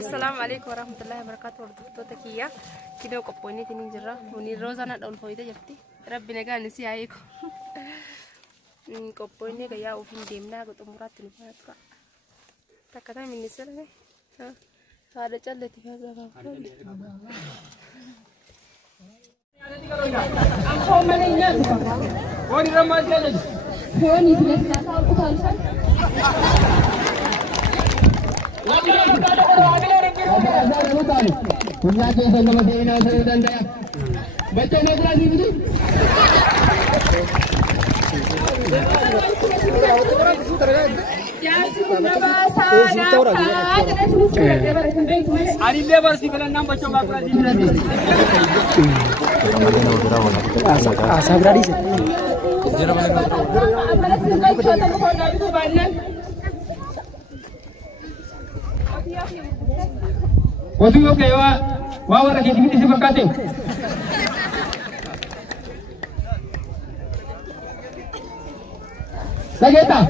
Assalamualaikum warahmatullahi wabarakatuh. Hordoftoota kiyya kinoo qophoonniitiin hin jirra. Munii roozaan haadha ulfooyite jirti. Rabbi nagaan si haa eegu. Qophoonni gayyaa ofiin deemnaa xumuraatti nu fayyadu. Takka ta'e ministeera haadha calleetti fayyadamaa. Wani ramai jalan. Wani jelas asal kutalsan. Punya ke sama Dina dan Daya. Baca nak lagi ni. Hari lebar sih kalau nama baca baca lagi. Asa berani sih. Waktu itu kayak wah lagi di sini berkati. Lagi tak?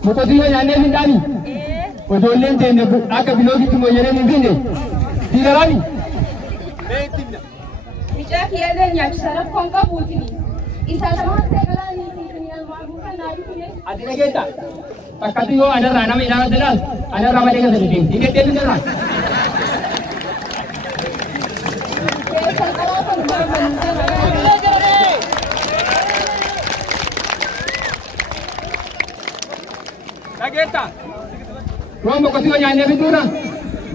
Muka dia yang ni mendani. Waktu lain tu ni agak bilogi tu yang ni mendini. Tidak lagi. Bicara kia dan yang sarap kongkap putih. Isa sama segala ni yang mahu kan dari ni. Ada lagi tak? Tak kata yo ada rana macam jelas. Ada ramai dengan sedikit. Ini dia jelas. Lageta. Ruang bekas itu nyanyi itu na.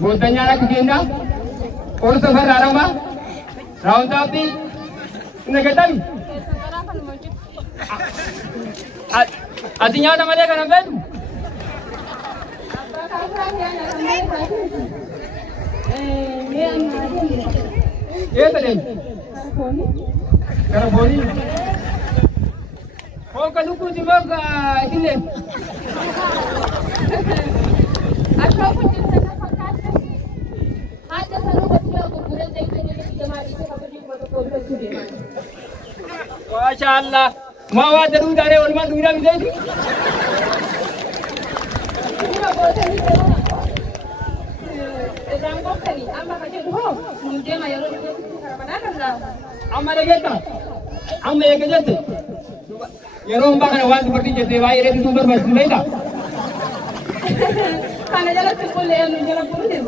Botanya lagi kena. Orang safar arang ba. Round tapi. Lageta ni. Artinya ada mana kan apa tu? tadi. Karaboni. Oh kalau kau cuba ini. Aku pun juga pakai. Ada selalu betul aku bulan ini kita mari kita pergi foto foto dia. Masya Allah. Mawa terus dari ulama dunia ini. Amma lageta. Amma ya kejati. Ya romba kan wan seperti jete wai itu sumber bas tidak. Karena jalan sekolah yang jalan pulih.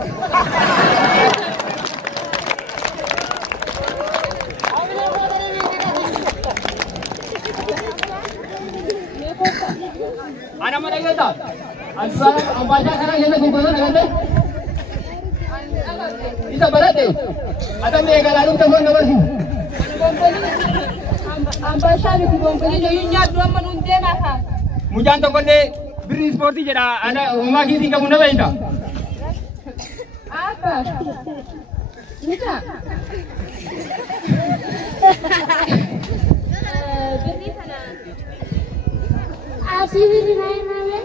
Anak mana kita? Asal ambaja sekarang kita kumpulan ada. Bisa berat deh. Ada mereka lalu teman nomor sih. Ambaja di kumpulan jadi dua menunjuk nak. Mujan tu konde beri sporty jadi anak rumah kita kamu nak baca? Apa? Muda. Beri sana. Asyik di mana ni?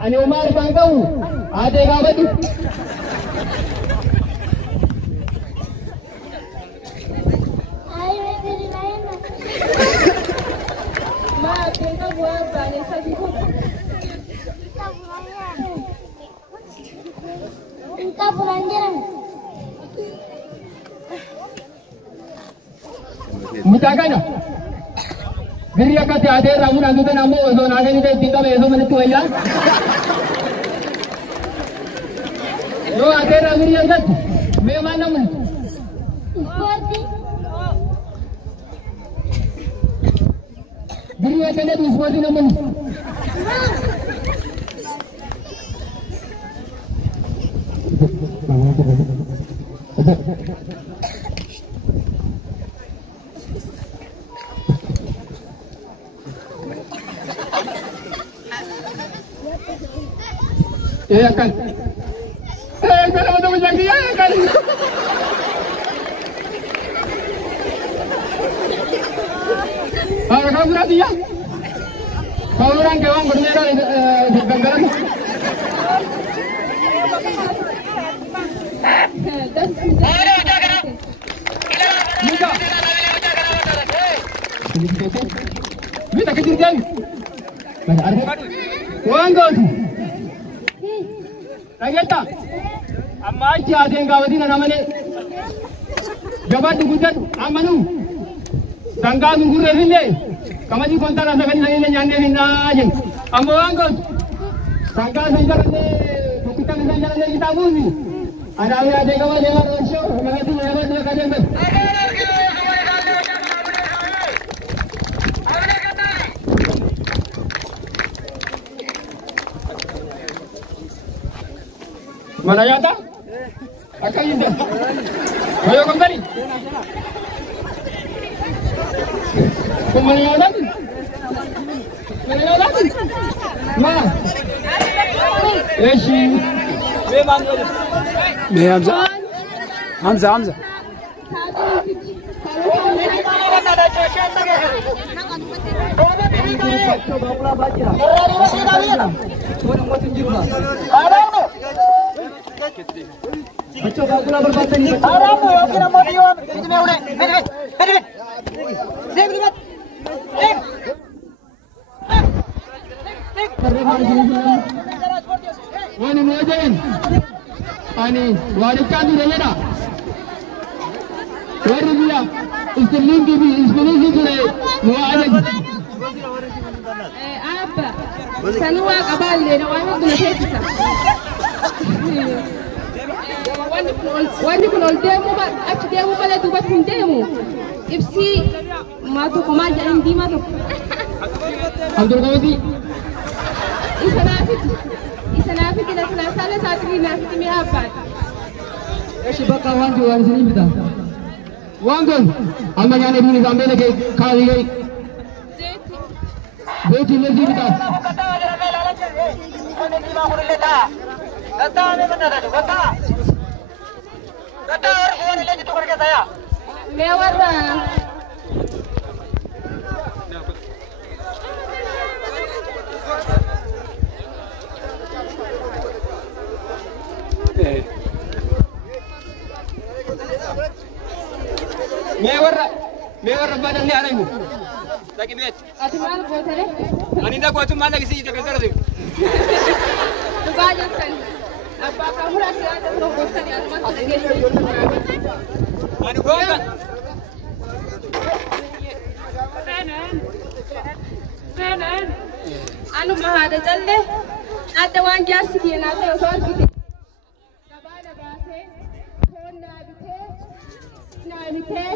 Ani Umar bangkau, ada kawan tu. Ayo di mana? Ma, kita buat banyak sahaja. Kita pulang jalan. Mutakan. Beri akat ada ramu nanti tu namu zon ada ni tinggal bezo mana tu aja. Yo ada ramu ni akat. Memang namu. Beri akat ada seperti namu. Ya kan. Kalau mau menjadi ya kan. Kamu berarti ya? Kau orang kewang bernera di Bengkalan. Muda. Bita ke dirjan. Mana arbo? Wangot. Rageta. Amma achi aden gawadi na namane. Jabad gujan amanu. Tangga ngure rinne. Kamaji konta rasa kani nani nyande hinna jeng. Amma wangot. Tangga sanjarane bukutan sanjarane kita buzi. Ada ada gawadi na show. Mangati na gawadi na kaden. Mana nyata? Akan ini. Ayo kembali. Kembali lagi. Kembali lagi. Ma. Eshi. Me Hamza. Hamza. बच्चों का गुलाब बर्बाद नहीं आराम हो okay number दियो इसमें उड़े वेट देख मत देख वानी मोजन आणि वाडी चांदी रहेगा और दिया इसके लिंक भी इसको नहीं जुड़े वो आ जाएगी Apa? Sanua kabal na wani kuna pesa. Wani kuna demo ba achi demo bale tu ba tin demo. Ipsi ma to koma ja indi ma to. Abdul Gawadi Isana fiti na sala satri na fiti mi apa. Eshi baka wanju wan sini bita wangon amanya ne bini zambele ke khali gai बेटी ले जी बता कता वाला में लाला चल ओने दिमाग उड़ लेता कता में बता दो कता और फोन ले जी तो करके दया मैं वरना मैं वर बादल ले आ रही हूं ताकि मैं Atimal botare. अनिता को तुम मान किसी जगह कर दे Tu baja kan. Apa kamu lagi ada proposal yang mau dikirim? मानु को का Senan. Anu mahada jalle. Ada wan jar sikit na te osor kiti. Kabada base. Phone na bite.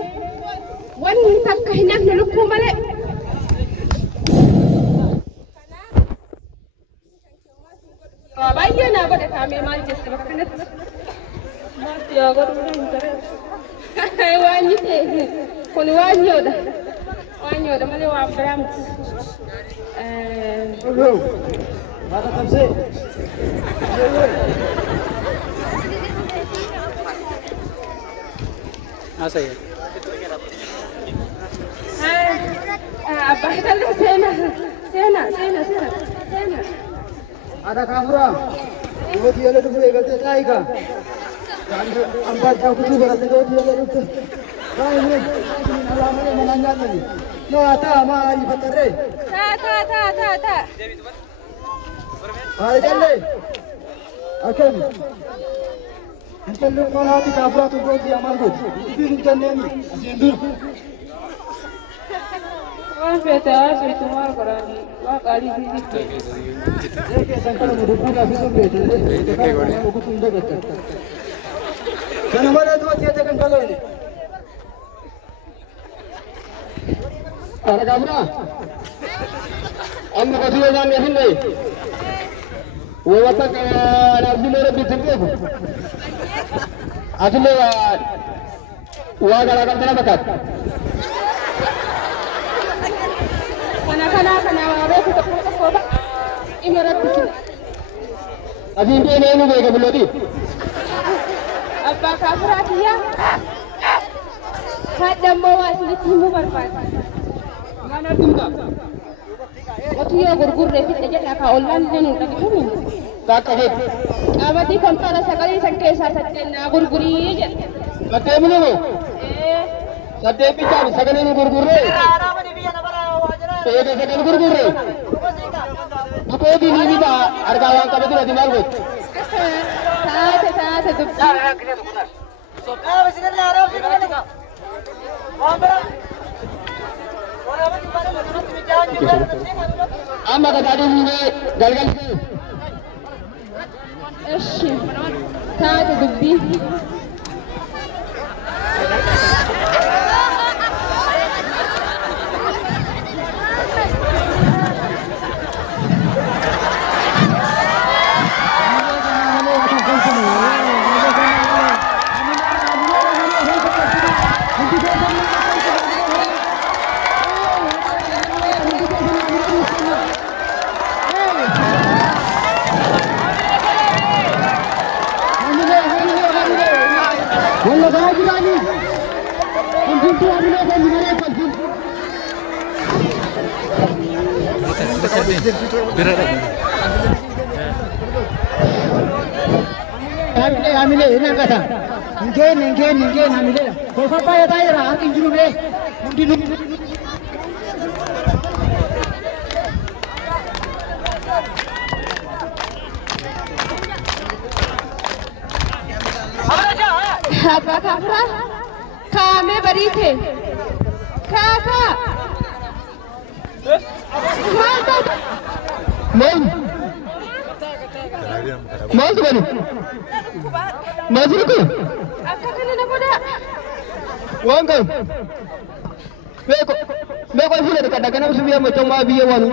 Wan tak kahinak na lukku male. Bayi na pada kami mari just makanat. Mati agar udah interest. Wanyi teh. Kau wanyi udah. Wanyi udah malah wabram. माता कब से हाँ सही है Apa kalau sena. आधा कामरा वो दिया तो पूरे करते जाएगा हम बात का कुछ करते तो दिया तो काय है अलामने मनांगा नहीं नो आता हमारी पत्थर रे Ta. अरे चल ले अकल अंकल लोग माला की काफरा तो दो दिया हमारे को इतनी चलने में जिंदूर Wan peta tumar karani. Wa kali sisi. देखे संकल में रुपया भी तो बेटे वो कुछ सुंदर करता चल हमारे दो दिया जगन चलो इन्हें अरे काबरा हम को दिए जान नहीं ले वो वता का नाज़ी मेरे बीच में को अगले बार वो अगर तेरा बता Kana wawe ko ba. Imarat ko. अभी इंडिया नहीं मिलेगा बोलोगी Apa kabra dia? Ada mau asli timu berpas. mana तुमका Waktu yo gurgur repit aja nak online dan udah gitu. tak कहे Amati kontara sekali sangke sasajen na gurguri aja. कते मिले वो सत्य पिचार सगने में गुरगुर रे आराम नहीं भी Ega sedang gurgure. Apa di ini ba? Harga yang kamu tu nanti malu. Taate dubbi. Amma ka tadi ni galgal se. Eshi. Taate dubbi. Hamile ini kata. Ninggen hamile. Kau apa ya tanya lah, aku injuru deh. Mungkin. Apa kafra? Kame berite. Kaka. Malta. Mau tu mana? Mau tu aku? Akka kana na koda. Wang kau. Meko sila dekat dah kenapa semua macam mana biar wanu?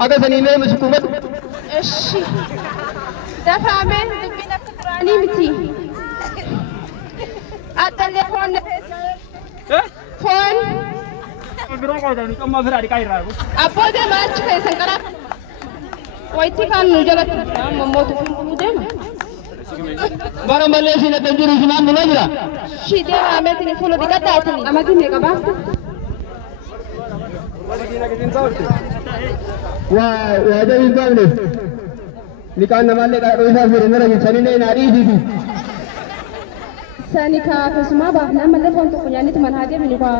Agak seni ni masuk kumat. Eshi. Dafame dubbi na kutrani miti. Atalle phone. Phone. Berapa kau dah ni? Kamu berada di Kaira. Apa dia match kai sangkara? Waiti kan nujalat mamot fude. Barang balik sini tenjuru sini mana jera? Shi dia ame tini fulo dikata atini. Amati me ka basta. Wah ada imbang ni. Nikan nama le kau isa sini mana sini ni nari di. Sani ka kusuma ba nama le phone tu punya ni teman hadir ni ka.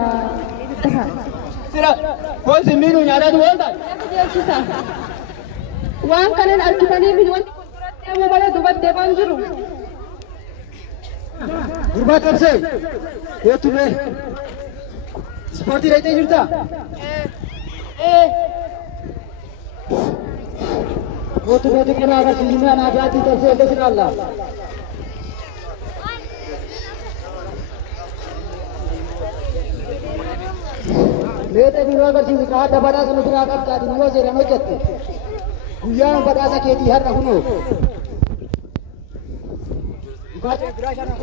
Sila, kau si Minu nyara tu orang tak? Dia kisah. Wan kanan alkitani bi wan kulturat mo bala dubat de banjuru. Gurbat kapse. Kau tu me. Seperti itu juta. Kau tu me tu kena agak sini mana ada hati terus itu Allah. Mereka bilang kalau kita ada pada seluruh agama kita di luar sana macam tu. Yang pada sakit di hati aku. Bukan berasa nak.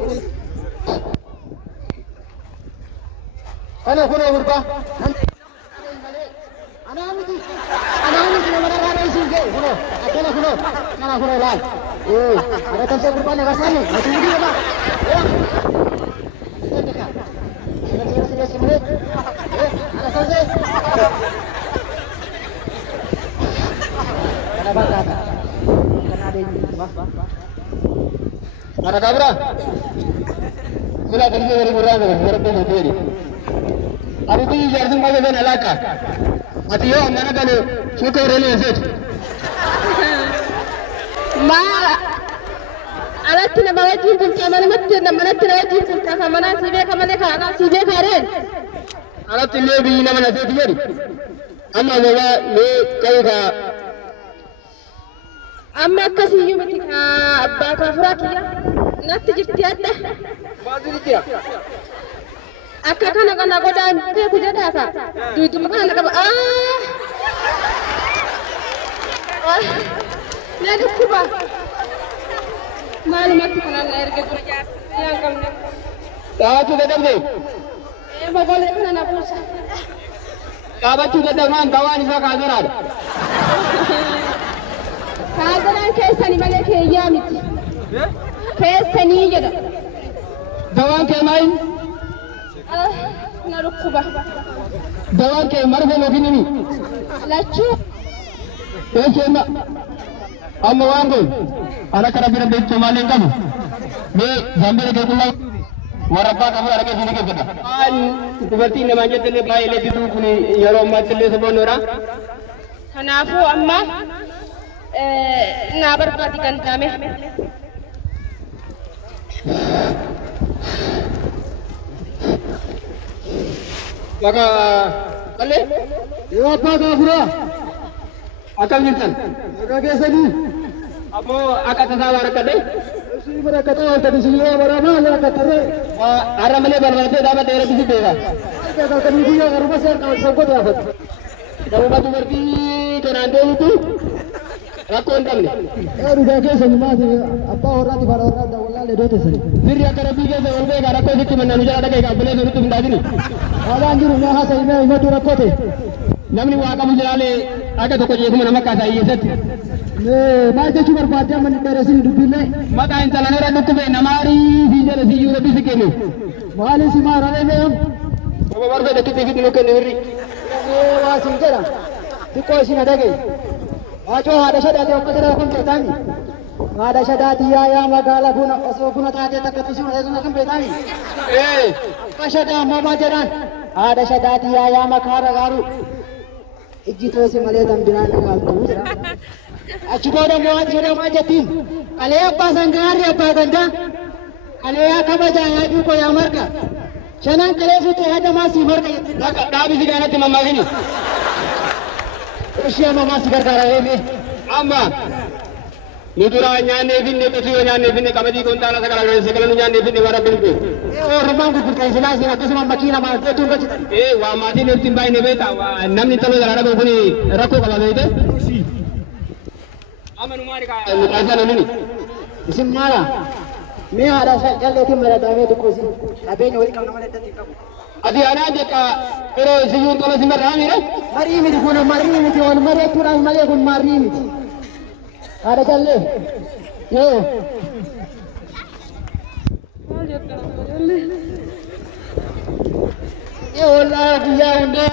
Anak kuno berapa? Anak ni mana ada isi ke? Kuno, anak kuno lah. Ada tempat berapa ni kat sana? Macam ni apa? Ada selesai. Ada apa? Karena ada ini. Ada kabra? Sila kerja dari murah tu, berapa ni tu? Abi tu jadi semua orang elaka. Atiyo mana kalau suka rela set. Ma alatina bawati pun kamana matte na manatina wati pun kamana sibe kamane kana sibe karen. Alat le bi na mana set jadi. Amma bawa le kau ka. Amma kasi yumati ka abba ka furakiya. Natti jifti adda. Baju dia. Akka kana kana goda ke ku jada ka. Dudu kana ka Ya dukuba. Malumat kana erge gurja. Yang kamne. Tahu tu kadang ni. Bagole kana na pusa. Kabat tu kadang man kawan isa kazaran. Kazaran kesani male ke yamiti. Kesani jada. Dawan ke main. Na dukuba. Dawan ke marfe logini ni. Lachu. Esema. Amma wangu. Anak kerja betul maling kamu. Me zambil ke pulau. warabaa qabu argee sini keessadha. Waan dubartiin namaan jettillee baay'ee leetituu kun yeroo ammaattillee saboonnoodha. Kanaafuu amma naa barbaadi gandaame. Maka kalee Yoo abbaa gaafuraa akkam jirtan? maqaa keessanii Ammoo akka tasaa barakadhe isin barakkataa waltati isin yoo waraabaa ala rakkatarree har'a malee barbaadee dhaaba dheeraa bisi beeka. akka kalkanii guyyaa garuma seer sabbata yaafatu. Namuma dubartii kanaan deemutu rakkoo hin qabne. Dhugaa keessanii maati abbaa warraati faadha warraati wallaalee doote sani. Firri akka rabbii keessa ol beekaa rakkoo sitti mannaa nu jala dhaga'e qaabbilee sanitti hin daadini. Haalaan jiru mee haasa himee himatu rakkoote. Namni waa qabu jiraalee akka tokko jeesuma nama akkaataa hiyyeessatti. Maal jechuu barbaadde amma dheeressin dubbillee. Maqaa intalaan irra dhukkube namaarii fi jala si yuura bisi kennu. Maali si maarame mee am? Oba barbaade tutti fi nu kennu firri. Waa siin jedha xiqqoo isin adage. Waacoo haadha shadaati akka jedha kun beektaami. Haadha shadaati yaa magaalaa buna osoo buna taatee takka tisuun eeguma kan beektaami. Akka shadaa ammoo maal jedhaan haadha shadaati yaa makaara gaaru. Ijji toosi malee dambinaan dhagaaltu jedha. Achi booda immoo waan jedhamu maal jettiin qalee abbaa sangaarri abbaa gandaa qalee yaa kabajaa yaa duukoo yaa marga shanaan qalee suuqee hadamaa sii marga jettiin. Dhaabisi kanatti mammaakini. Ishee ammaa si gargaara eeme. Amma nu dura nyaannee finne qotiyoo nyaannee finne qamadii kontaala sagala nu nyaannee finne warra bilbee. Ormaan gurgurtaa isin akkasuma makiina maal jedhuun gochitan. Waa maatiin nuti hin baay'ine beekta namni taloo garaa dhabu kun rakkoo qaba beekte. Amma nu maali kaa nu taasisan nuni. Isin maala mee haadha calleetiin maradamee tokkosi qabeenya walii qabna malee datti qabu. Ati anaa jecha yeroo isiyyuun tola si marraa miire. Marii miti kun marii miti wal mareetuudhaaf malee kun marii miti. Haadha callee yoo. Yoo wallaa guyyaa hundaa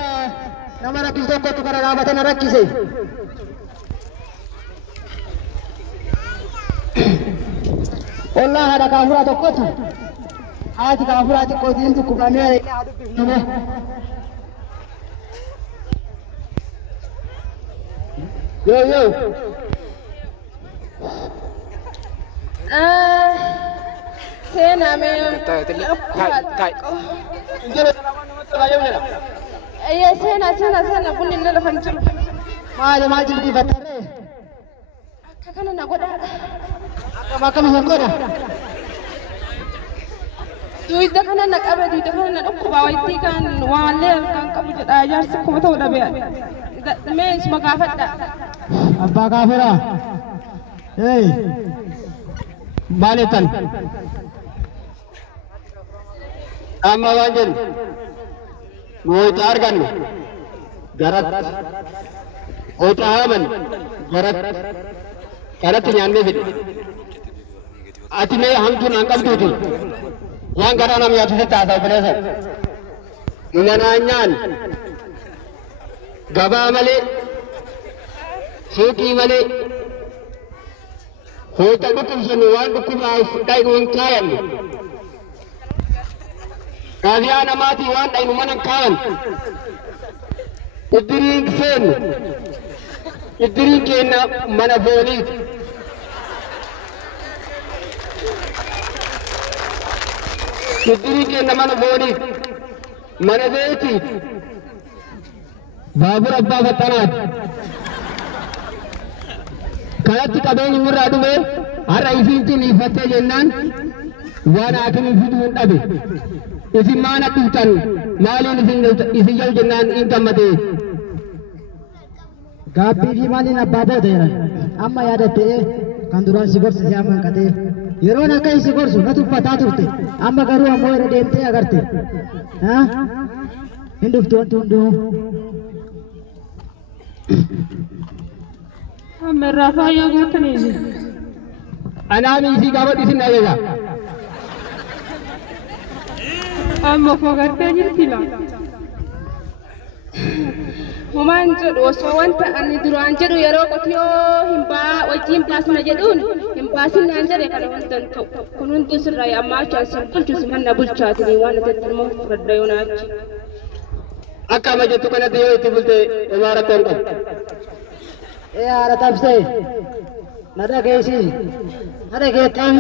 nama rakkis tokkotu kana dhaabatan rakkise. Wallaa haadha kaafuraa tokkotu haati kaafuraa xiqqootiin tukkuqamee dubbifname. Yoo. Seenaa mee seenaa bunni illee lafa hin jiru. Maal jilbiifattarree? Akka kana na godhaadha. Akkam hin godha? Duyda kana na qabe duyda kana na dhukkubaa wayittii kan waallee kan qabu jedha ijaarsi kuma ta'uu dhabe. Mee isuma gaafadha. Abbaa kaafuraa. Maalitan? Amma waan jennu goota argannu garatti goota haaman garatti nyaannee fide. Ati mee hamtuun an qabduuti waan garaa nam yaatu sitti haasa'u bineesa. Manaan nyaan gabaa malee suuqii malee hoota dhukkubsannu waan dhukkubaaf dhaynu hin kaayannu. Gaafiyaa namaatii waan dhaynu mana hin kaayan. Iddiriin seennu iddiriin keenna mana fooniiti. Iddiriin keenna mana fooniiti. Mana beetiiti. Baabura abbaa fattanaati. Kanatti qabeenyi irraa dhume har'a isiin ciniifattee jennaan waan haakimiin fiduu hin dhabe. Isin maana dhuftan maaliin isin jal jennaan hin gammadee. Gaabbii fi maaliin abbaa boodeera. Amma yaadattee kan duraan si gorsise amma hanqatee. Yeroon akka si gorsu na tuffataa turte. Amma garuu ammoo irra deemtee agarte. Hin dhuftu wanti hunduu. Amma irraa faayaa gootanii. Anaami isii gaafadhu isin dhageessa. Amma fogartee jirti laa. Homaan jedhu osoo wanta ani duraan jedhu yeroo qotiyoo hin baa wajjin baasna jedhuun hin baasinaan jedhe kana wanta hin ta'u. Kun hundi sirraa ammaa achaan sin bulchu si manna bulchaatini waan ati ilmoo fudhadha yoo naachi. Akka amma jettu kanatti yoo itti bulte homaa rakkoon qabu. Haadha tabsee na dhageessi na dhageettaan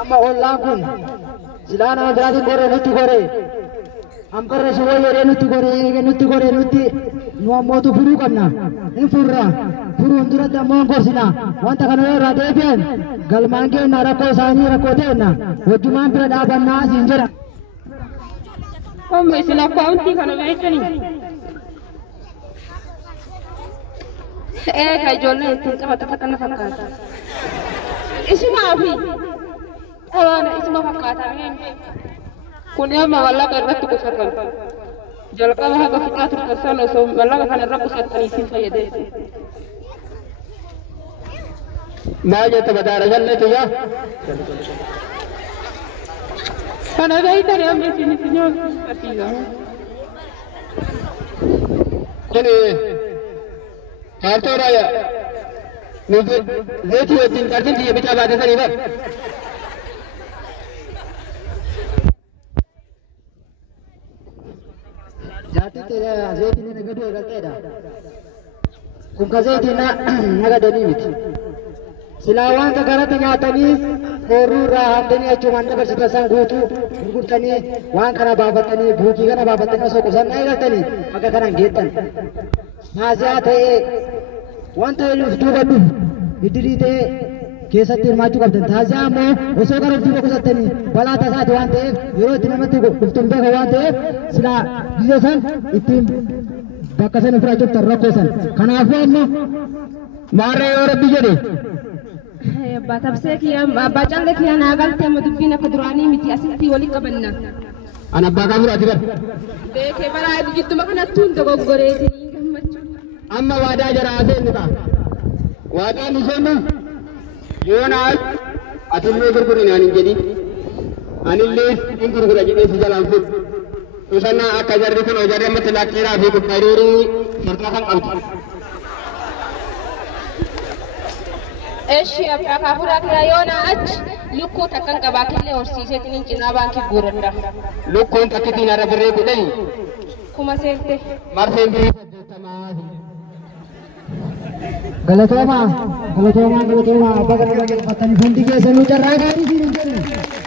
amma ollaan kun silaa nama biraatiin goree nutti goree ambarra shawoo yeree nutti goree nutti nu ammootu furuu qabna hin furra furuun duratti ammoo hin gorsina wanta kana yoo irraa deebi'an galmaan keenna rakkoo isaanii rakkoo ta'enna wajjumaan bira dhaabannaa siin jedha. Amma isin akkaawuntii kana beektanii? Ka ijoolleen ittiin taphatan kana fakkaata. Isimaa fi dhawaana isuma fakkaata. Kun amma mallaqa irratti qusatan. Jalqaba haga fixaa turtan sana osoo mallaqa kana irra qusattanii isin fayyadee. Maal jette badaara jalleetu yaa? Kana beektanii amma isin yoo argisiisa. Kuni kaartoora nuti zeetii wajjin qartiin biyya bicaa baate sanii bar. Jaartitti zeetiin inni gadi eegalteedha. Kun ka zeetiin nagadanii miti. Silaa wanta garatti nyaatanii horuu irraa haddanii achumaan dabarsitan san guutuu gurgurtanii waan kana baafatanii buukii kana baafatanii osoo qusannaa eegaltanii akka kanan geettan. Naasiyaa ta'ee wanta iluf duuba dhufu iddirii ta'ee keessatti hirmaachuu qabdan. Taasisaa ammoo osoo gara duuba qusattanii balaa tasaati waan ta'eef yeroo itti namatti dhuftuun beeka waan ta'eef silaa biyya san ittiin bakka sana fudhachuuf rakkoo san. Kanaafuu ammoo Maarree yoo rabbi jedhe. Abbaa tabsee kiyya abbaa callee kiyya naa galtee amma dubbiin akka duraanii miti asitti walitti qabanna. An abbaa kaafuraati bar. Beekee baraa jidduma kanatti hunda goggoreetii gammachuu. Amma waadaa jara haaseen nuta. Waadaan isheen yoo naas atillee gurgurin ani jedhi. Anillee hin gurgura jedhee si jalaan fudhu. Qusannaa akka jarri kun jarri ammatti laaqeeraa fi quphaariirii sarkaa kan qabdu. Eshi abbaa kaafuraati yoo naa achi lukkuu takkan qabaa killee horsiiseetiin cinaa baankii guuranda. Lukkuun takkitiin har'a birree kudhanii. Kuma seente. Marseen birrii 80. galatooma abbaa kana dhaggeeffatanii hundi keessanuu carraa gaarii siin hin jedhu.